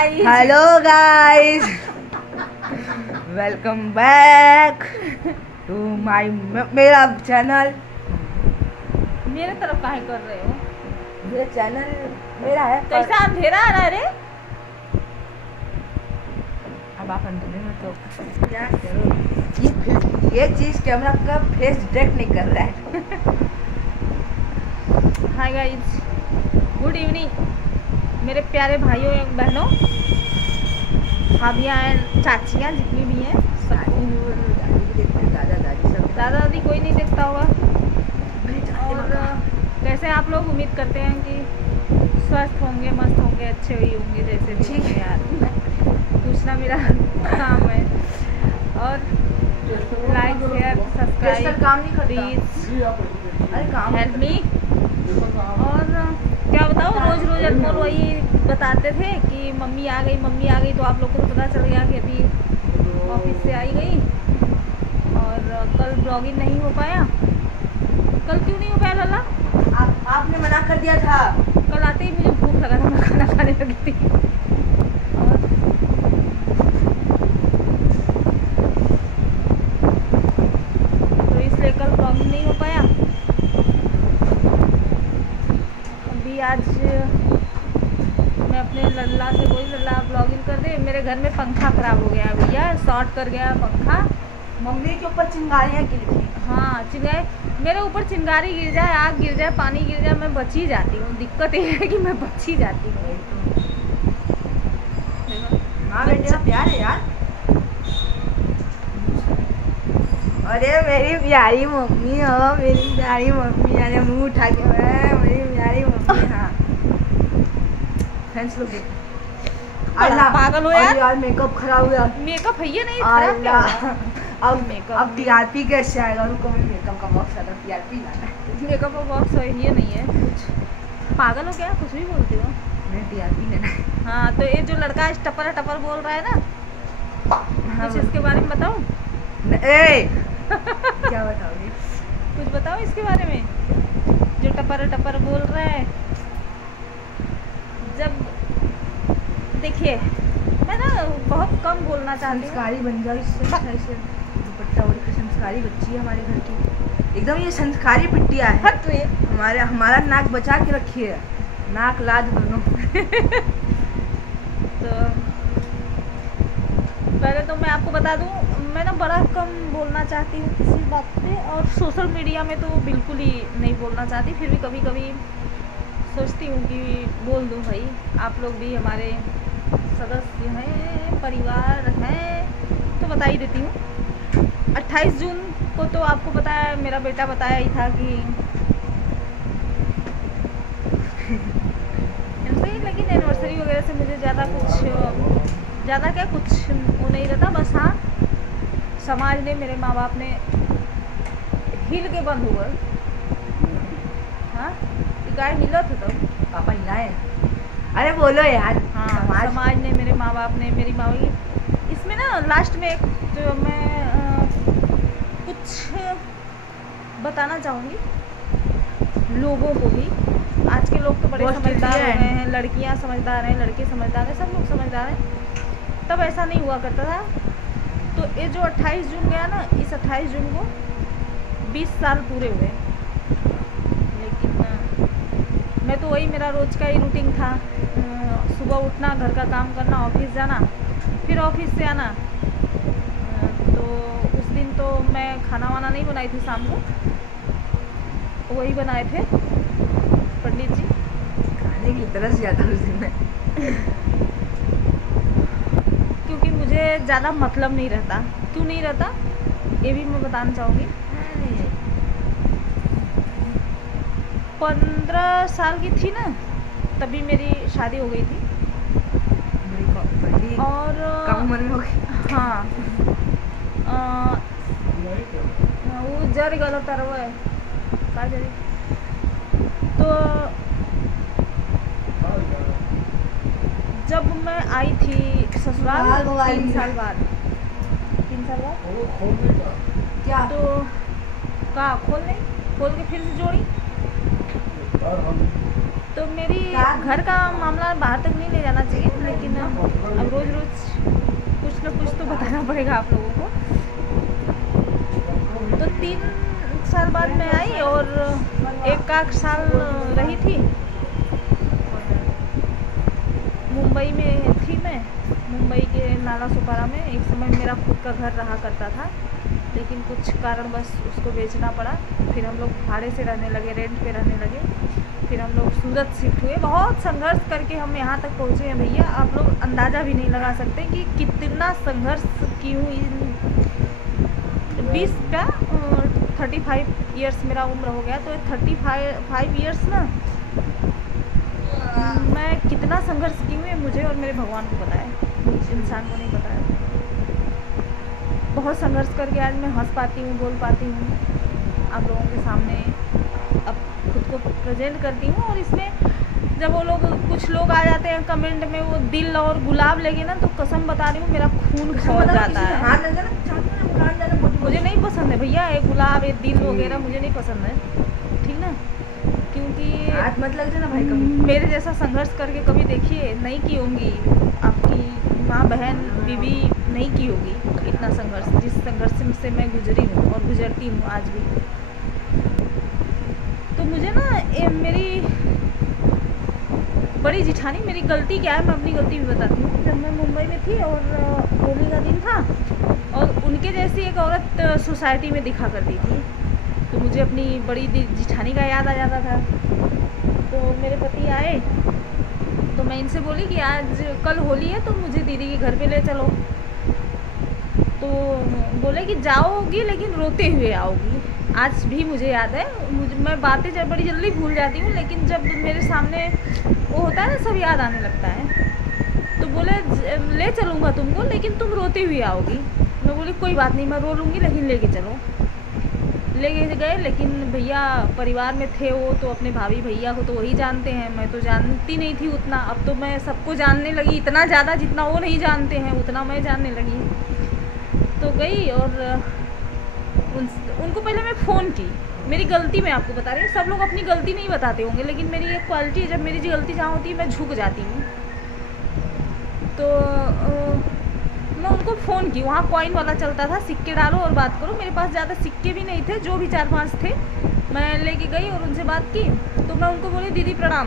Hello guys, welcome back to my मेरा channel. मेरे तरफ काहे कर रहे हो? ये चैनल मेरा है। कैसा अंधेरा आ रहा है रे? अब आप अंधेरे में तो क्या करो, ये चीज कैमरा का फेस डिटेक्ट नहीं कर रहा है। हाय गाइस, गुड इवनिंग मेरे प्यारे भाइयों एवं बहनों, भाभियाँ एंड चाचियाँ जितनी भी हैं। दादा दादी कोई नहीं देखता होगा। और कैसे आप लोग? उम्मीद करते हैं कि स्वस्थ होंगे, मस्त होंगे, अच्छे ही होंगे जैसे भी होंगे। यार पूछना मेरा काम है। और like share subscribe please help me. और क्या बताओ, रोज़ रोज़ अनमोल वही बताते थे कि मम्मी आ गई, तो आप लोग को तो पता चल गया कि अभी ऑफिस से आई गई। और कल ब्लॉगिंग नहीं हो पाया। कल क्यों नहीं हो पाया लाला? आपने मना कर दिया था। कल आते ही मुझे भूख लगा था, मैं खाना खाने लगी थी। तो इसलिए कल ब्लॉगिंग नहीं हो पाया। अभी आज मैं अपने लल्ला से बोली, लल्ला ब्लॉगिंग कर दे। मेरे घर में पंखा खराब हो गया भैया, शॉर्ट कर गया पंखा। मम्मी के ऊपर चिंगारियाँ गिर थी। हाँ, चिंगारी मेरे ऊपर चिंगारी गिर जाए, आग गिर जाए, पानी गिर जाए, मैं बच ही जाती हूँ। दिक्कत ये है कि मैं बच ही जाती हूँ। माँ बेटे का प्यार है यार। अरे मेरी प्यारी मम्मी हो, मेरी प्यारी मम्मी। अरे मुँह उठा के मेरी प्यारी मम्मी। हाँ फ्रेंड्स लोग पागल हो यार। मेकअप खराब हुआ। मेकअप है ये नहीं खराब क्या? अब टीआरपी कैसे आएगा? उनको मैं मेकअप का बॉक्स आता, टीआरपी लाना है। मेकअप का बॉक्स है ये नहीं है कुछ। पागल हो क्या? कुछ भी बोलती हो। मैं टीआरपी लेना है। हाँ, तो ये जो लड़का टपर टपर बोल रहा है ना, हाँ, कुछ इसके बारे में बताओ। क्या बताओगे? कुछ बताओ इसके बारे में, जो टपर टपर बोल रहा है। जब देखिए, मैं ना बहुत कम बोलना चाहती हूँ। संस्कारी बन जाओ, इससे दुपट्टा ओढ़ के। संस्कारी बच्ची है हमारे घर की, एकदम ये संस्कारी बिटिया है। हट रे। हमारा नाक बचा के रखिए, नाक लाज दोनों। तो पहले तो मैं आपको बता दूं, मैं ना बड़ा कम बोलना चाहती हूँ किसी बात पे, और सोशल मीडिया में तो बिल्कुल ही नहीं बोलना चाहती। फिर भी कभी कभी सोचती हूँ कि बोल दूँ। भाई आप लोग भी हमारे सदस्य हैं, परिवार हैं, तो बता ही देती हूँ। 28 जून को तो आपको पता है, मेरा बेटा बताया ही था कि लेकिन एनिवर्सरी वगैरह से मुझे ज़्यादा कुछ वो नहीं रहता। बस हाँ, समाज ने, मेरे माँ बाप ने हिल के बंद हुआ। हाँ, गाय हिला था तब पापा हिलाए। अरे बोलो यार। हाँ, समाज ने, मेरे माँ बाप ने, मेरी माँ की। इसमें ना लास्ट में एक जो मैं कुछ बताना चाहूँगी लोगों को भी। आज के लोग तो बड़े समझदार हो गए हैं, लड़कियाँ समझदार हैं, लड़के समझदार हैं, सब लोग समझदार हैं। तब ऐसा नहीं हुआ करता था। तो ये जो 28 जून गया ना, इस 28 जून को 20 साल पूरे हुए। लेकिन मैं तो वही, मेरा रोज का ही रूटीन था। सुबह उठना, घर का काम करना, ऑफिस जाना, फिर ऑफिस से आना। तो उस दिन तो मैं खाना वाना नहीं बनाई थी, शाम को वही बनाए थे पंडित जी। खाने की तरह से ज़्यादा उस दिन में, क्योंकि मुझे ज़्यादा मतलब नहीं रहता। क्यों नहीं रहता ये भी मैं बताना चाहूँगी। 15 साल की थी ना, तभी मेरी शादी हो गई थी। और कम उम्र में हो गई। हाँ, वो जर गलत है वो है का जरी। तो जब मैं आई थी ससुराल 3 साल बाद क्या तो खोल के फिर से जोड़ी। तो मेरी घर का मामला बाहर तक नहीं ले जाना चाहिए, लेकिन पड़ेगा आप लोगों को। तो 3 साल बाद मैं आई और 1 साल रही थी। मुंबई में थी मैं, मुंबई के नाला सोपारा में। एक समय मेरा खुद का घर रहा करता था, लेकिन कुछ कारणवश उसको बेचना पड़ा। फिर हम लोग भाड़े से रहने लगे, रेंट पे रहने लगे। फिर हम लोग सूरत शिफ्ट हुए। बहुत संघर्ष करके हम यहाँ तक पहुँचे हैं भैया, आप लोग अंदाज़ा भी नहीं लगा सकते कि कितना संघर्ष की हूँ। 35 ईयर्स मेरा उम्र हो गया, तो 35 ईयर्स ना मैं कितना संघर्ष की हूँ मुझे और मेरे भगवान को पता है, इंसान को नहीं पता है। बहुत संघर्ष करके आज मैं हंस पाती हूँ, बोल पाती हूँ आप लोगों के सामने, अब खुद को प्रेजेंट करती हूँ। और इसमें जब वो लोग, कुछ लोग आ जाते हैं कमेंट में वो दिल और गुलाब लेके ना, तो कसम बता रही हूँ मेरा खून खौल जाता है। मुझे नहीं पसंद है भैया ये गुलाब, ये दिल वगैरह मुझे नहीं पसंद है, ठीक ना। क्योंकि हाथ मत लग जाना भाई कभी। मेरे जैसा संघर्ष करके कभी देखिए नहीं की होंगी आपकी माँ, बहन, बीवी नहीं की होगी इतना संघर्ष, जिस संघर्ष से मैं गुजरी हूँ और गुजरती हूँ आज भी। तो मुझे ना मेरी बड़ी जिठानी, मेरी गलती क्या है मैं अपनी गलती भी बताती हूँ। जब मैं मुंबई में थी और होली का दिन था और उनके जैसी एक औरत सोसाइटी में दिखा करती थी, तो मुझे अपनी बड़ी जिठानी का याद आ जाता था। तो मेरे पति आए तो मैं इनसे बोली कि आज कल होली है तो मुझे दीदी के घर पे ले चलो। तो बोले कि जाओगी लेकिन रोते हुए आओगी। आज भी मुझे याद है, मैं बातें जब बड़ी जल्दी भूल जाती हूँ, लेकिन जब मेरे सामने वो होता है ना सब याद आने लगता है। तो बोले ले चलूँगा तुमको लेकिन तुम रोती हुई आओगी। मैं बोली कोई बात नहीं, मैं रो लूँगी लेकिन लेके चलो। लेके गए, लेकिन भैया परिवार में थे वो तो अपने भाभी भैया को तो वही जानते हैं, मैं तो जानती नहीं थी उतना। अब तो मैं सबको जानने लगी, इतना ज़्यादा जितना वो नहीं जानते हैं उतना मैं जानने लगी। तो गई और उनको पहले मैं फ़ोन की। मेरी गलती मैं आपको बता रही हूँ, सब लोग अपनी गलती नहीं बताते होंगे, लेकिन मेरी एक क्वालिटी है, जब मेरी गलती जहाँ होती है मैं झुक जाती हूँ। तो मैं उनको फ़ोन की, वहाँ कॉइन वाला चलता था, सिक्के डालो और बात करो। मेरे पास ज़्यादा सिक्के भी नहीं थे, जो भी 4-5 थे मैं लेके गई और उनसे बात की। तो मैं उनको बोली दीदी प्रणाम।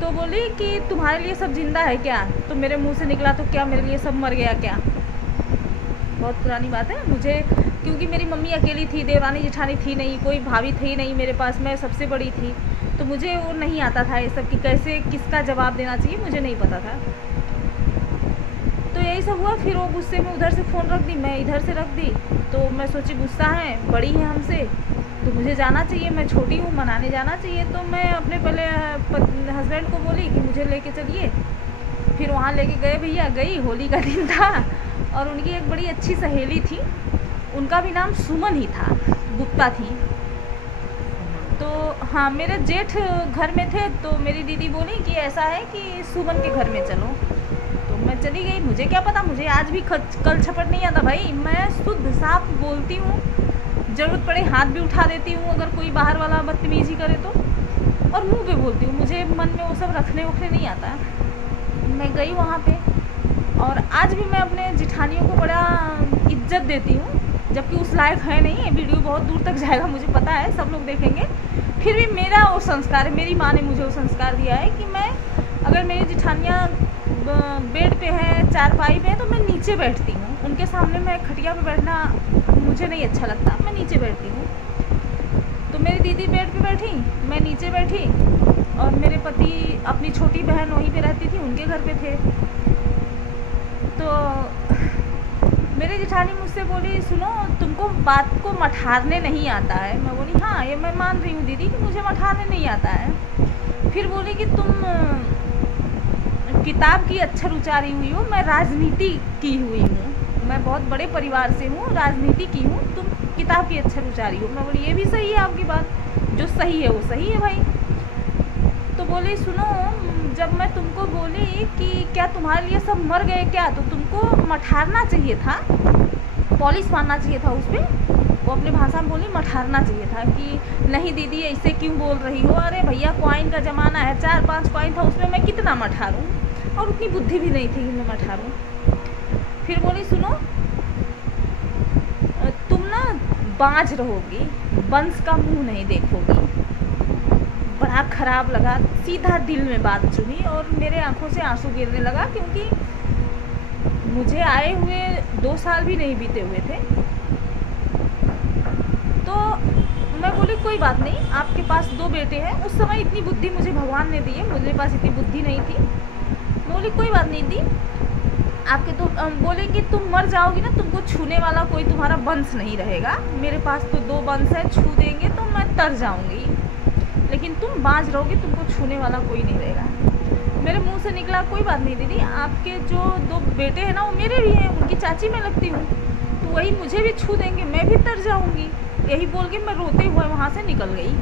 तो बोली कि तुम्हारे लिए सब जिंदा है क्या? तो मेरे मुंह से निकला तो क्या मेरे लिए सब मर गया क्या? बहुत पुरानी बात है मुझे, क्योंकि मेरी मम्मी अकेली थी, देवरानी जेठानी थी नहीं, कोई भाभी थी नहीं मेरे पास, मैं सबसे बड़ी थी। तो मुझे वो नहीं आता था ये सब कि कैसे किसका जवाब देना चाहिए, मुझे नहीं पता था। तो यही सब हुआ। फिर वो गुस्से में उधर से फ़ोन रख दी, मैं इधर से रख दी। तो मैं सोची गुस्सा है, बड़ी है हमसे तो मुझे जाना चाहिए, मैं छोटी हूँ, मनाने जाना चाहिए। तो मैं अपने पहले हस्बैंड को बोली कि मुझे लेके चलिए। फिर वहाँ लेके गए भैया, गई, होली का दिन था और उनकी एक बड़ी अच्छी सहेली थी, उनका भी नाम सुमन ही था, गुप्ता थी। तो हाँ, मेरे जेठ घर में थे, तो मेरी दीदी बोली कि ऐसा है कि सुमन के घर में चलो। तो मैं चली गई। मुझे क्या पता, मुझे आज भी कल छपट नहीं आता भाई, मैं शुद्ध साफ बोलती हूँ, ज़रूरत पड़े हाथ भी उठा देती हूँ अगर कोई बाहर वाला बदतमीजी करे तो, और मुंह पे बोलती हूँ, मुझे मन में वो सब रखने वखने नहीं आता। मैं गई वहाँ पे और आज भी मैं अपने जिठानियों को बड़ा इज्जत देती हूँ, जबकि उस लायक है नहीं। ये वीडियो बहुत दूर तक जाएगा, मुझे पता है, सब लोग देखेंगे। फिर भी मेरा वो संस्कार है, मेरी माँ ने मुझे वो संस्कार दिया है कि मैं, अगर मेरी जिठानियाँ बेड पे हैं, चारपाई पे हैं, तो मैं नीचे बैठती हूँ। उनके सामने मैं खटिया पे बैठना मुझे नहीं अच्छा लगता, मैं नीचे बैठती हूँ। तो मेरी दीदी बेड पे बैठी, मैं नीचे बैठी, और मेरे पति, अपनी छोटी बहन वहीं पे रहती थी, उनके घर पे थे। तो मेरी जेठानी मुझसे बोली सुनो, तुमको बात को मठारने नहीं आता है? मैं बोली हाँ, ये मैं मान रही हूँ दीदी कि मुझे मठारने नहीं आता है। फिर बोली कि तुम किताब की अक्षर उचारी हुई हो, मैं राजनीति की हुई हूँ, मैं बहुत बड़े परिवार से हूँ, राजनीति की हूँ, तुम किताब की अक्षर उचारी हो। मैं बोली ये भी सही है आपकी बात, जो सही है वो सही है भाई। तो बोली सुनो, जब मैं तुमको बोली कि क्या तुम्हारे लिए सब मर गए क्या, तो तुमको मठारना चाहिए था, पॉलिश मारना चाहिए था उस पर। वो अपने भाषा में बोली मठारना चाहिए था कि नहीं दीदी ऐसे क्यों बोल रही हो, अरे भैया कॉइन का ज़माना है, 4-5 कॉइन था, उसमें मैं कितना मठारूँ, और उतनी बुद्धि भी नहीं थी कि मैं मठारूँ। फिर बोली सुनो तुम ना बाँझ रहोगी, वंश का मुंह नहीं देखोगी। बड़ा खराब लगा, सीधा दिल में बात चुनी और मेरे आंखों से आंसू गिरने लगा, क्योंकि मुझे आए हुए 2 साल भी नहीं बीते हुए थे। तो मैं बोली कोई बात नहीं, आपके पास 2 बेटे हैं। उस समय इतनी बुद्धि मुझे भगवान ने दी है, मुझे पास इतनी बुद्धि नहीं थी। बोली कोई बात नहीं दी, आपके तो बोले कि तुम मर जाओगी ना, तुमको छूने वाला कोई तुम्हारा वंश नहीं रहेगा। मेरे पास तो 2 वंश है, छू देंगे तो मैं तर जाऊंगी, लेकिन तुम बाँझ रहोगे, तुमको छूने वाला कोई नहीं रहेगा। मेरे मुंह से निकला कोई बात नहीं दीदी, आपके जो 2 बेटे हैं ना वो मेरे भी हैं, उनकी चाची मैं लगती हूँ, तो वही मुझे भी छू देंगे, मैं भी तर जाऊँगी। यही बोल के मैं रोते हुए वहाँ से निकल गई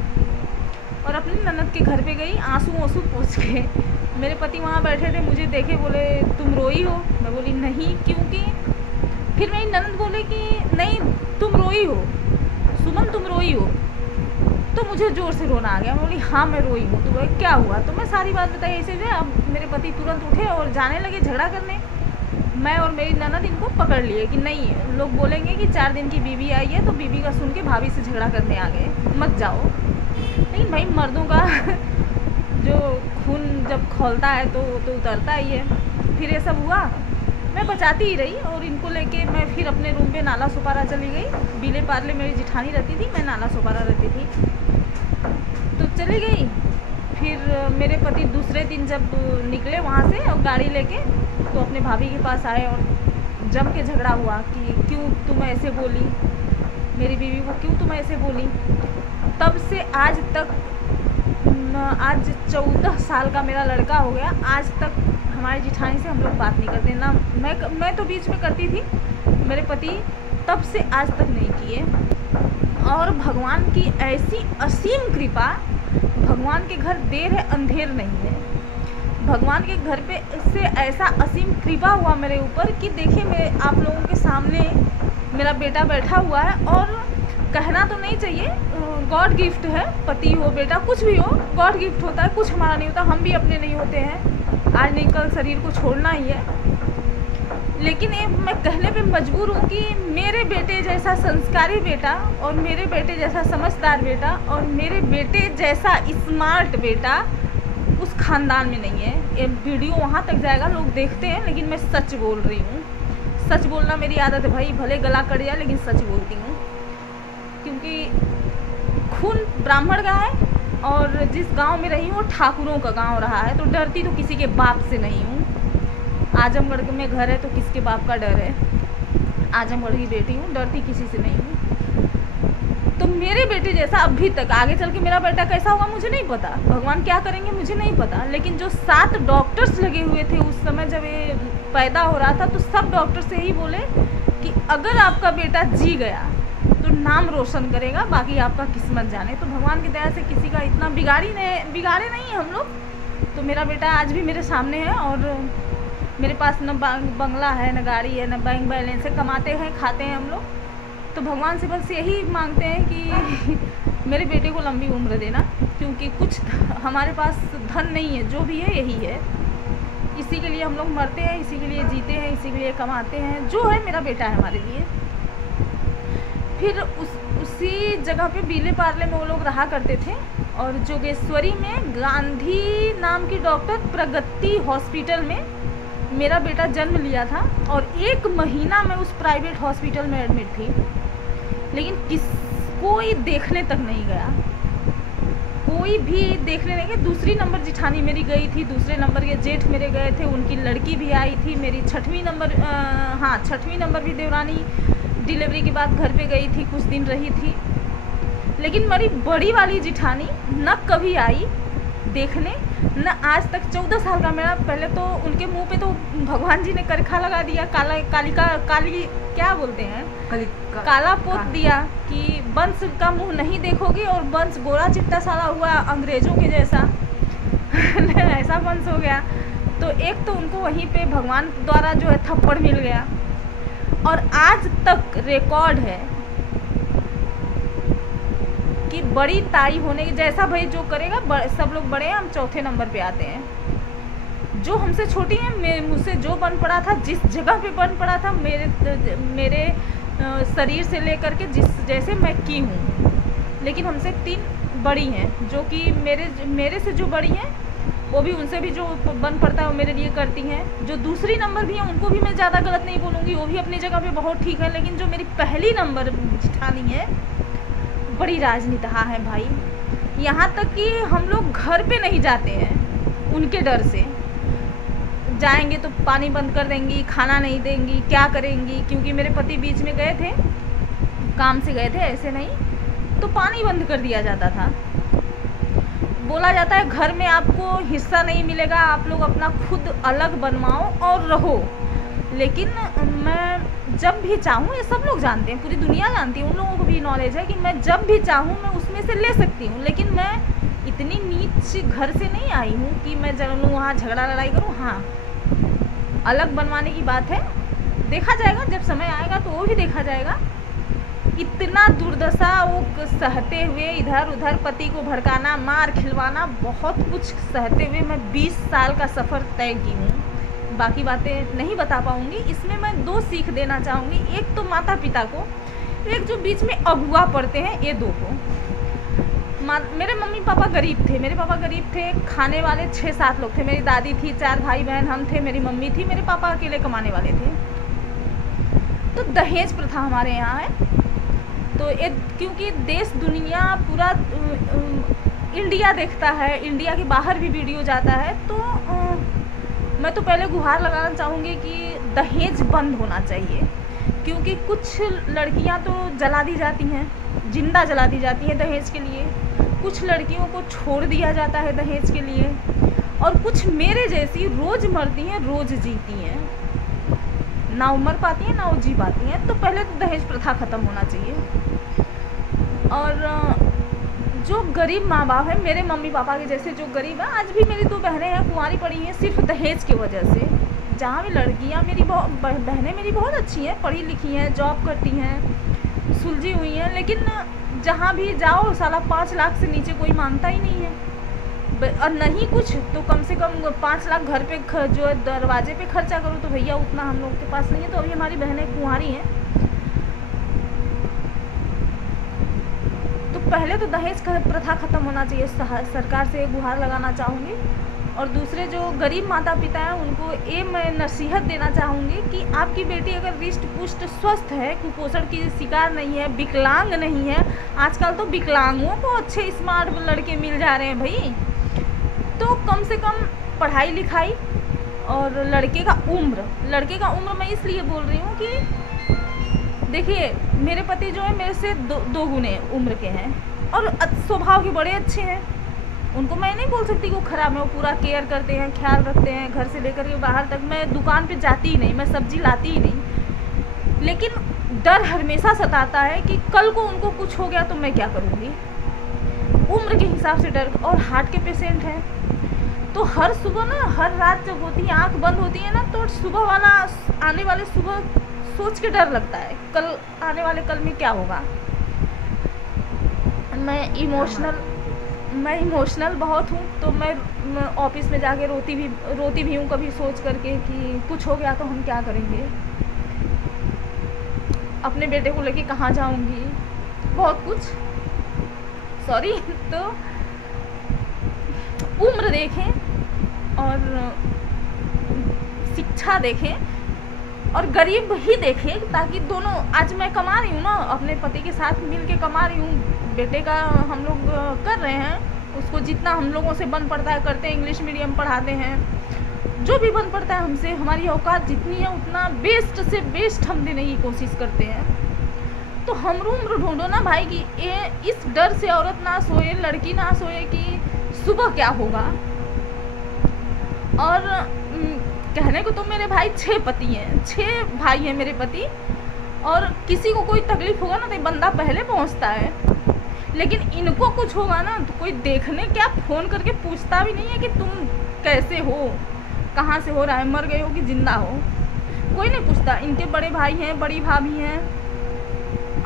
और अपनी ननद के घर पे गई, आंसू पोंछ के। मेरे पति वहाँ बैठे थे, मुझे देखे बोले तुम रोई हो? मैं बोली नहीं, क्योंकि फिर मेरी ननद बोले कि नहीं तुम रोई हो सुमन, तुम रोई हो। तो मुझे ज़ोर से रोना आ गया। मैं बोली हाँ मैं रोई हूँ। तो बोले क्या हुआ? तो मैं सारी बात बताई ऐसे से। अब मेरे पति तुरंत उठे और जाने लगे झगड़ा करने। मैं और मेरी ननद इनको पकड़ लिए कि नहीं, लोग बोलेंगे कि 4 दिन की बीवी आई है, तो बीवी का सुन के भाभी से झगड़ा करने आ गए, मत जाओ। लेकिन भाई मर्दों का जो खून जब खौलता है तो उतरता ही है। फिर ये सब हुआ, मैं बचाती ही रही और इनको लेके मैं फिर अपने रूम पे नाला सुपारा चली गई। बीले पार्ले मेरी जिठानी रहती थी, मैं नाला सुपारा रहती थी, तो चली गई। फिर मेरे पति दूसरे दिन जब निकले वहाँ से और गाड़ी लेके, तो अपने भाभी के पास आए और जम के झगड़ा हुआ कि क्यों तुम ऐसे बोली, मेरी बीवी को क्यों तुम ऐसे बोली। तब से आज तक, आज 14 साल का मेरा लड़का हो गया, आज तक हमारी जिठानी से हम लोग बात नहीं करते ना। मैं तो बीच में करती थी, मेरे पति तब से आज तक नहीं किए। और भगवान की ऐसी असीम कृपा, भगवान के घर देर है अंधेर नहीं है। भगवान के घर पे से ऐसा असीम कृपा हुआ मेरे ऊपर कि देखिए मैं आप लोगों के सामने मेरा बेटा बैठा हुआ है। और कहना तो नहीं चाहिए, गॉड गिफ्ट है, पति हो बेटा कुछ भी हो, गॉड गिफ्ट होता है, कुछ हमारा नहीं होता, हम भी अपने नहीं होते हैं, आज नहीं कल शरीर को छोड़ना ही है। लेकिन ये मैं कहने पे मजबूर हूँ कि मेरे बेटे जैसा संस्कारी बेटा और मेरे बेटे जैसा समझदार बेटा और मेरे बेटे जैसा स्मार्ट बेटा उस खानदान में नहीं है। ये वीडियो वहाँ तक जाएगा, लोग देखते हैं, लेकिन मैं सच बोल रही हूँ। सच बोलना मेरी आदत है भाई, भले गला कट जाए लेकिन सच बोलती हूँ, क्योंकि खून ब्राह्मण का है और जिस गांव में रही हूँ वो ठाकुरों का गांव रहा है, तो डरती तो किसी के बाप से नहीं हूँ। आजमगढ़ में घर है तो किसके बाप का डर है, आजमगढ़ की बेटी हूँ, डरती किसी से नहीं हूँ। तो मेरे बेटे जैसा अभी तक, आगे चल के मेरा बेटा कैसा होगा मुझे नहीं पता, भगवान क्या करेंगे मुझे नहीं पता, लेकिन जो 7 डॉक्टर्स लगे हुए थे उस समय जब ये पैदा हो रहा था, तो सब डॉक्टर से यही बोले कि अगर आपका बेटा जी गया तो नाम रोशन करेगा, बाकी आपका किस्मत जाने। तो भगवान की दया से किसी का इतना बिगाड़े नहीं हम लोग। तो मेरा बेटा आज भी मेरे सामने है और मेरे पास न बंगला है, न गाड़ी है, न बैंक बैलेंस है, कमाते हैं खाते हैं हम लोग। तो भगवान से बस यही मांगते हैं कि मेरे बेटे को लंबी उम्र देना, क्योंकि कुछ हमारे पास धन नहीं है, जो भी है यही है, इसी के लिए हम लोग मरते हैं, इसी के लिए जीते हैं, इसी के लिए कमाते हैं, जो है मेरा बेटा है हमारे लिए। फिर उसी जगह पे बीले पार्ले में वो लोग रहा करते थे और जोगेश्वरी में गांधी नाम की डॉक्टर प्रगति हॉस्पिटल में मेरा बेटा जन्म लिया था और 1 महीना मैं उस प्राइवेट हॉस्पिटल में एडमिट थी, लेकिन कोई देखने तक नहीं गया, कोई भी देखने नहीं गया। दूसरी नंबर जिठानी मेरी गई थी, दूसरे नंबर के जेठ मेरे गए थे, उनकी लड़की भी आई थी, मेरी 6वीं नंबर भी देवरानी डिलीवरी के बाद घर पे गई थी, कुछ दिन रही थी। लेकिन मेरी बड़ी वाली जिठानी न कभी आई देखने, न आज तक 14 साल का मेरा, पहले तो उनके मुंह पे तो भगवान जी ने करखा लगा दिया, काली क्या बोलते हैं, काला पोत दिया कि वंश का मुंह नहीं देखोगे, और वंश गोरा चिट्टा साला हुआ अंग्रेजों के जैसा ऐसा वंश हो गया। तो एक तो उनको वहीं पे भगवान द्वारा जो है थप्पड़ मिल गया, और आज तक रिकॉर्ड है कि बड़ी ताई होने की, जैसा भाई जो करेगा सब लोग बड़े हैं, हम 4थे नंबर पे आते हैं। जो हमसे छोटी हैं, मुझसे जो बन पड़ा था, जिस जगह पे बन पड़ा था, मेरे शरीर से लेकर के जिस जैसे मैं की हूँ। लेकिन हमसे 3 बड़ी हैं, जो कि मेरे से जो बड़ी हैं वो भी उनसे भी जो बन पड़ता है वो मेरे लिए करती हैं। जो दूसरी नंबर भी हैं उनको भी मैं ज़्यादा गलत नहीं बोलूँगी, वो भी अपनी जगह पे बहुत ठीक है। लेकिन जो मेरी पहली नंबर जिठानी है, बड़ी राजनीतिहा है भाई। यहाँ तक कि हम लोग घर पे नहीं जाते हैं उनके डर से। जाएंगे तो पानी बंद कर देंगी, खाना नहीं देंगी, क्या करेंगी, क्योंकि मेरे पति बीच में गए थे, काम से गए थे, ऐसे नहीं, तो पानी बंद कर दिया जाता था। बोला जाता है घर में आपको हिस्सा नहीं मिलेगा, आप लोग अपना खुद अलग बनवाओ और रहो। लेकिन मैं जब भी चाहूँ, ये सब लोग जानते हैं, पूरी दुनिया जानती है, उन लोगों को भी नॉलेज है कि मैं जब भी चाहूँ मैं उसमें से ले सकती हूँ। लेकिन मैं इतनी नीच घर से नहीं आई हूँ कि मैं चलूँ वहाँ झगड़ा लड़ाई करूँ। हाँ, अलग बनवाने की बात है, देखा जाएगा, जब समय आएगा तो वो भी देखा जाएगा। इतना दुर्दशा वो सहते हुए, इधर उधर पति को भड़काना, मार खिलवाना, बहुत कुछ सहते हुए मैं 20 साल का सफ़र तय की हूँ। बाकी बातें नहीं बता पाऊँगी। इसमें मैं 2 सीख देना चाहूँगी। एक तो माता पिता को, एक जो बीच में अगुआ पड़ते हैं, ये 2 को। मेरे मम्मी पापा गरीब थे, मेरे पापा गरीब थे, खाने वाले 6-7 लोग थे। मेरी दादी थी, 4 भाई बहन हम थे, मेरी मम्मी थी, मेरे पापा अकेले कमाने वाले थे। तो दहेज प्रथा हमारे यहाँ है। तो ये क्योंकि देश दुनिया पूरा इंडिया देखता है, इंडिया के बाहर भी वीडियो जाता है, तो मैं तो पहले गुहार लगाना चाहूँगी कि दहेज बंद होना चाहिए। क्योंकि कुछ लड़कियां तो जला दी जाती हैं, जिंदा जला दी जाती हैं दहेज के लिए। कुछ लड़कियों को छोड़ दिया जाता है दहेज के लिए, और कुछ मेरे जैसी रोज़ मरती हैं, रोज़ जीती हैं, ना उमर पाती हैं ना वो जी पाती हैं। तो पहले तो दहेज प्रथा ख़त्म होना चाहिए। और जो गरीब माँ बाप है, मेरे मम्मी पापा के जैसे जो गरीब है, आज भी मेरी 2 बहनें हैं कुंवारी पड़ी हैं सिर्फ दहेज की वजह से। जहाँ भी लड़कियाँ मेरी बहनें मेरी बहुत अच्छी हैं, पढ़ी लिखी हैं, जॉब करती हैं, सुलझी हुई हैं, लेकिन जहाँ भी जाओ साला 5 लाख से नीचे कोई मांगता ही नहीं है। और नहीं कुछ तो कम से कम 5 लाख घर पे जो है दरवाजे पे खर्चा करो, तो भैया उतना हम लोग के पास नहीं है। तो अभी हमारी बहनें कुंवारी हैं। तो पहले तो दहेज का प्रथा ख़त्म होना चाहिए, सरकार से गुहार लगाना चाहूँगी। और दूसरे जो गरीब माता पिता हैं उनको ये मैं नसीहत देना चाहूँगी कि आपकी बेटी अगर रिष्ट पुष्ट स्वस्थ है, कुपोषण की शिकार नहीं है, विकलांग नहीं है, आजकल तो विकलांगों को अच्छे स्मार्ट लड़के मिल जा रहे हैं भाई, तो कम से कम पढ़ाई लिखाई और लड़के का उम्र मैं इसलिए बोल रही हूँ कि देखिए मेरे पति जो है मेरे से 2 गुने उम्र के हैं और स्वभाव के बड़े अच्छे हैं। उनको मैं नहीं बोल सकती कि वो ख़राब है, वो पूरा केयर करते हैं, ख्याल रखते हैं, घर से लेकर के बाहर तक। मैं दुकान पे जाती ही नहीं, मैं सब्जी लाती ही नहीं, लेकिन डर हमेशा सताता है कि कल को उनको कुछ हो गया तो मैं क्या करूँगी। उम्र के हिसाब से डर। और हार्ट के पेशेंट हैं, तो हर सुबह ना, हर रात जब होती है, आँख बंद होती है ना, तो सुबह वाला आने वाले सुबह सोच के डर लगता है, कल आने वाले कल में क्या होगा। मैं इमोशनल बहुत हूँ, तो मैं ऑफिस में जाके रोती भी हूँ कभी सोच करके कि कुछ हो गया तो हम क्या करेंगे, अपने बेटे को लेके कहाँ जाऊँगी, बहुत कुछ। सॉरी। तो उम्र देखें और शिक्षा देखें और गरीब ही देखें, ताकि दोनों, आज मैं कमा रही हूँ ना, अपने पति के साथ मिल के कमा रही हूँ, बेटे का हम लोग कर रहे हैं, उसको जितना हम लोगों से बन पड़ता है करते हैं, इंग्लिश मीडियम पढ़ाते हैं, जो भी बन पड़ता है हमसे, हमारी औकात जितनी है उतना बेस्ट से बेस्ट हम देने की कोशिश करते हैं। तो हम उम्र ढूंढो ना भाई कि ये इस डर से औरत ना सोए, लड़की ना सोए कि सुबह क्या होगा। और कहने को तो मेरे भाई 6 पति हैं, 6 भाई हैं मेरे पति, और किसी को कोई तकलीफ होगा ना तो बंदा पहले पहुंचता है, लेकिन इनको कुछ होगा ना तो कोई देखने क्या फ़ोन करके पूछता भी नहीं है कि तुम कैसे हो, कहाँ से हो रहा है, मर गए हो कि जिंदा हो, कोई नहीं पूछता। इनके बड़े भाई हैं, बड़ी भाभी हैं,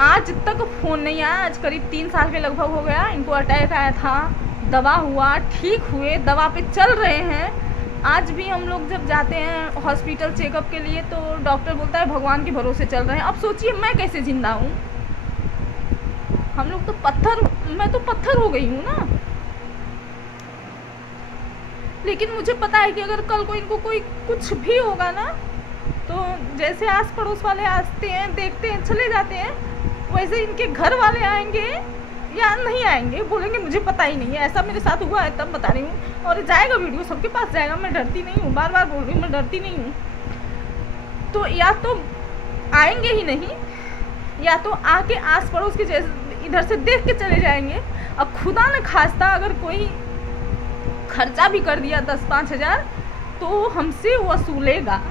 आज तक फ़ोन नहीं आया। आज करीब 3 साल के लगभग हो गया, इनको अटैक आया था, दवा हुआ, ठीक हुए, दवा पे चल रहे हैं, आज भी हम लोग जब जाते हैं हॉस्पिटल चेकअप के लिए तो डॉक्टर बोलता है भगवान के भरोसे चल रहे हैं। अब सोचिए मैं कैसे जिंदा हूँ। हम लोग तो पत्थर, मैं तो पत्थर हो गई हूँ ना। लेकिन मुझे पता है कि अगर कल को इनको कोई कुछ भी होगा ना, तो जैसे आस पड़ोस वाले आते हैं, देखते हैं, चले जाते हैं, वैसे इनके घर वाले आएंगे या नहीं आएंगे, बोलेंगे मुझे पता ही नहीं है, ऐसा मेरे साथ हुआ है, तब बता रही हूँ। और जाएगा वीडियो सबके पास जाएगा, मैं डरती नहीं हूँ, बार बार बोल रही हूँ मैं डरती नहीं हूँ। तो या तो आएंगे ही नहीं, या तो आके आस पड़ोस के जैसे इधर से देख के चले जाएंगे। अब खुदा न खास्ता अगर कोई खर्चा भी कर दिया 10-5 हज़ार तो हमसे वसूलेगा।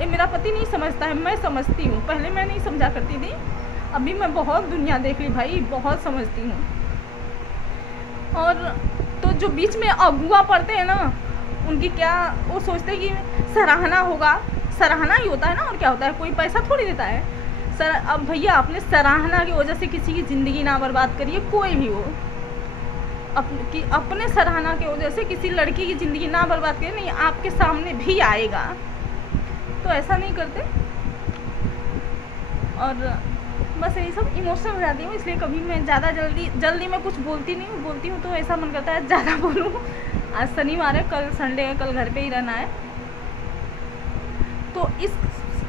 ये मेरा पति नहीं समझता है, मैं समझती हूँ। पहले मैं नहीं समझा करती थी, अभी मैं बहुत दुनिया देख ली भाई, बहुत समझती हूँ। और तो जो बीच में अगुआ पड़ते हैं ना, उनकी क्या, वो सोचते हैं कि सराहना होगा, सराहना ही होता है ना, और क्या होता है, कोई पैसा थोड़ी देता है। अब भैया अपने सराहना की वजह से किसी की ज़िंदगी ना बर्बाद करिए, कोई भी हो। अपने सराहना की वजह से किसी लड़की की ज़िंदगी ना बर्बाद करिए, नहीं आपके सामने भी आएगा। तो ऐसा नहीं करते। और बस यही सब इमोशनल हो जाती हूँ, इसलिए कभी मैं ज़्यादा जल्दी में कुछ बोलती नहीं हूँ। बोलती हूँ तो ऐसा मन करता है ज़्यादा बोलूँ। आज शनिवार है, कल संडे है, कल घर पे ही रहना है। तो इस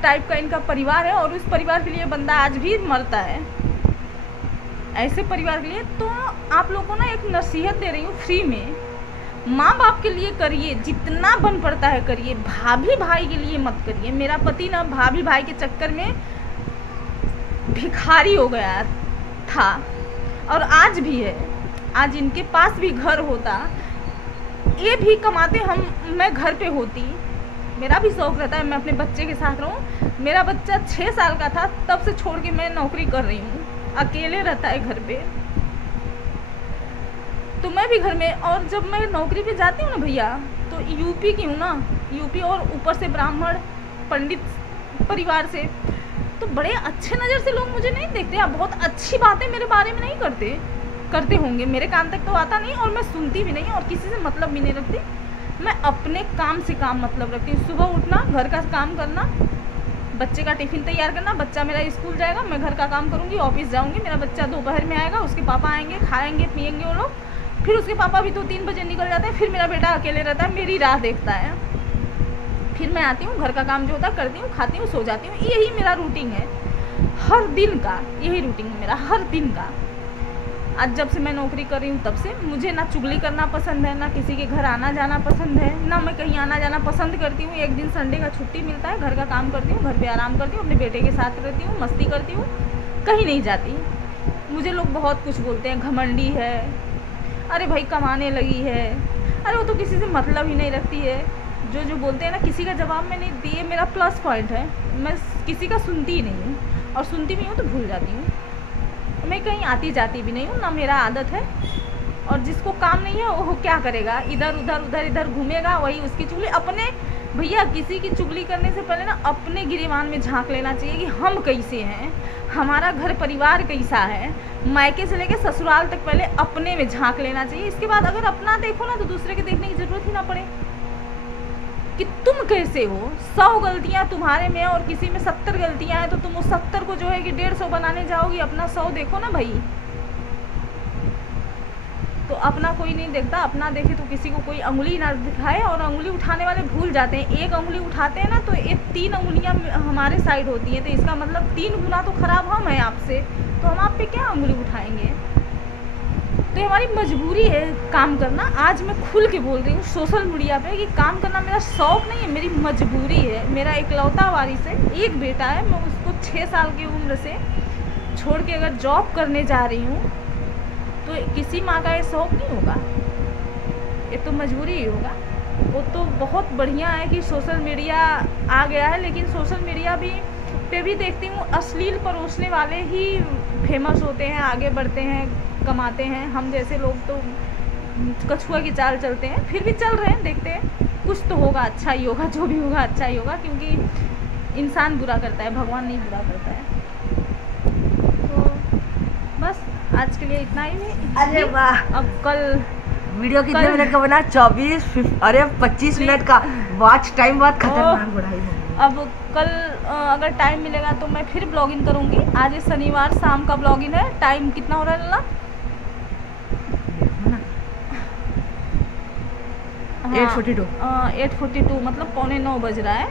टाइप का इनका परिवार है, और उस परिवार के लिए बंदा आज भी मरता है, ऐसे परिवार के लिए। तो आप लोगों को ना एक नसीहत दे रही हूँ फ्री में, माँ बाप के लिए करिए, जितना बन पड़ता है करिए, भाभी भाई के लिए मत करिए। मेरा पति ना भाभी भाई के चक्कर में भिखारी हो गया था, और आज भी है। आज इनके पास भी घर होता, ये भी कमाते, मैं घर पे होती। मेरा भी शौक रहता है मैं अपने बच्चे के साथ रहूं। मेरा बच्चा 6 साल का था तब से छोड़ के मैं नौकरी कर रही हूँ, अकेले रहता है घर पे, तो मैं भी घर में। और जब मैं नौकरी पे जाती हूँ ना भैया, तो यूपी की हूँ ना, यूपी, और ऊपर से ब्राह्मण पंडित परिवार से, तो बड़े अच्छे नज़र से लोग मुझे नहीं देखते। आप बहुत अच्छी बातें मेरे बारे में नहीं करते होंगे, मेरे कान तक तो आता नहीं, और मैं सुनती भी नहीं, और किसी से मतलब भी नहीं रखती। मैं अपने काम से काम मतलब रखती हूँ। सुबह उठना, घर का काम करना, बच्चे का टिफ़िन तैयार करना, बच्चा मेरा स्कूल जाएगा, मैं घर का काम करूँगी, ऑफिस जाऊँगी, मेरा बच्चा दोपहर में आएगा, उसके पापा आएंगे, खाएंगे पिएंगे वो लोग, फिर उसके पापा भी 2-3 बजे निकल जाते हैं, फिर मेरा बेटा अकेले रहता है, मेरी राह देखता है। फिर मैं आती हूँ, घर का काम जो होता है करती हूँ, खाती हूँ, सो जाती हूँ। यही मेरा रूटीन है हर दिन का, यही रूटीन है मेरा हर दिन का। आज जब से मैं नौकरी कर रही हूँ तब से मुझे ना चुगली करना पसंद है, ना किसी के घर आना जाना पसंद है, ना मैं कहीं आना जाना पसंद करती हूँ। एक दिन संडे का छुट्टी मिलता है, घर का काम करती हूँ, घर पे आराम करती हूँ, अपने बेटे के साथ रहती हूँ, मस्ती करती हूँ, कहीं नहीं जाती। मुझे लोग बहुत कुछ बोलते हैं, घमंडी है, अरे भाई कमाने लगी है, अरे वो तो किसी से मतलब ही नहीं रखती है। जो बोलते हैं ना, किसी का जवाब मैं नहीं दिए, मेरा प्लस पॉइंट है। मैं किसी का सुनती ही नहीं हूँ, और सुनती भी हूँ तो भूल जाती हूँ। मैं कहीं आती जाती भी नहीं हूँ, ना मेरा आदत है। और जिसको काम नहीं है वो क्या करेगा, इधर घूमेगा, वही उसकी चुगली। अपने भैया किसी की चुगली करने से पहले ना अपने गिरेबान में झांक लेना चाहिए कि हम कैसे हैं, हमारा घर परिवार कैसा है। मायके से लेके ससुराल तक पहले अपने में झांक लेना चाहिए। इसके बाद अगर अपना देखो ना, तो दूसरे के देखने की ज़रूरत ही ना पड़े कि तुम कैसे हो। 100 गलतियाँ तुम्हारे में और किसी में 70 गलतियाँ हैं, तो तुम उस 70 को जो है कि 150 बनाने जाओगी। अपना 100 देखो ना भाई। तो अपना कोई नहीं देखता, अपना देखे तो किसी को कोई अंगुली ना दिखाए। और अंगुली उठाने वाले भूल जाते हैं, एक अंगुली उठाते हैं ना तो ये 3 अंगुलियाँ हमारे साइड होती हैं, तो इसका मतलब 3 गुना तो खराब हम हैं आपसे, तो हम आप पे क्या अंगुली उठाएंगे। तो हमारी मजबूरी है काम करना। आज मैं खुल के बोल रही हूँ सोशल मीडिया पे कि काम करना मेरा शौक़ नहीं है, मेरी मजबूरी है। मेरा इकलौता वारिस है, एक बेटा है, मैं उसको 6 साल की उम्र से छोड़ के अगर जॉब करने जा रही हूँ तो किसी माँ का ये शौक़ नहीं होगा, ये तो मजबूरी ही होगा। वो तो बहुत बढ़िया है कि सोशल मीडिया आ गया है, लेकिन सोशल मीडिया पे भी देखती हूँ अश्लील परोसने वाले ही फेमस होते हैं, आगे बढ़ते हैं, कमाते हैं। हम जैसे लोग तो कछुआ की चाल चलते हैं, फिर भी चल रहे हैं, देखते हैं कुछ तो होगा, अच्छा ही होगा, जो भी होगा अच्छा ही होगा, क्योंकि इंसान बुरा करता है, भगवान नहीं बुरा करता है। तो बस आज के लिए इतना ही है। अरे वाह, अब कल वीडियो कितने मिनट का बना? 25 मिनट का वॉच टाइम। बहुत खतरनाक बढ़ाई है। अब कल अगर टाइम मिलेगा तो मैं फिर ब्लॉगिंग करूंगी। आज शनिवार शाम का ब्लॉगिंग है। टाइम कितना हो रहा है लल्ला? 8:42 मतलब 8:45 बज रहा है।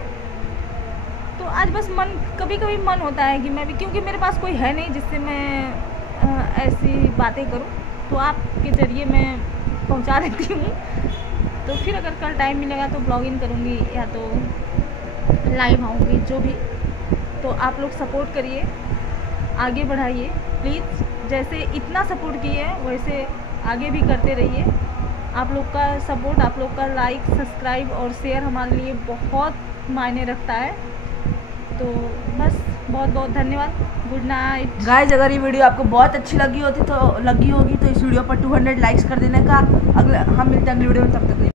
तो आज बस कभी कभी मन होता है कि मैं भी, क्योंकि मेरे पास कोई है नहीं जिससे मैं ऐसी बातें करूं, तो आपके ज़रिए मैं पहुंचा देती हूँ। तो फिर अगर कल टाइम मिलेगा तो ब्लॉगिंग करूँगी या तो लाइव आऊँगी, जो भी। तो आप लोग सपोर्ट करिए, आगे बढ़ाइए प्लीज़। जैसे इतना सपोर्ट किए वैसे आगे भी करते रहिए। आप लोग का सपोर्ट, आप लोग का लाइक, सब्सक्राइब और शेयर हमारे लिए बहुत मायने रखता है। तो बस बहुत बहुत धन्यवाद। Good night guys. अगर ये वीडियो आपको बहुत अच्छी लगी होगी तो इस वीडियो पर 200 लाइक्स कर देने का। हम मिलते हैं अगली वीडियो में, तब तक।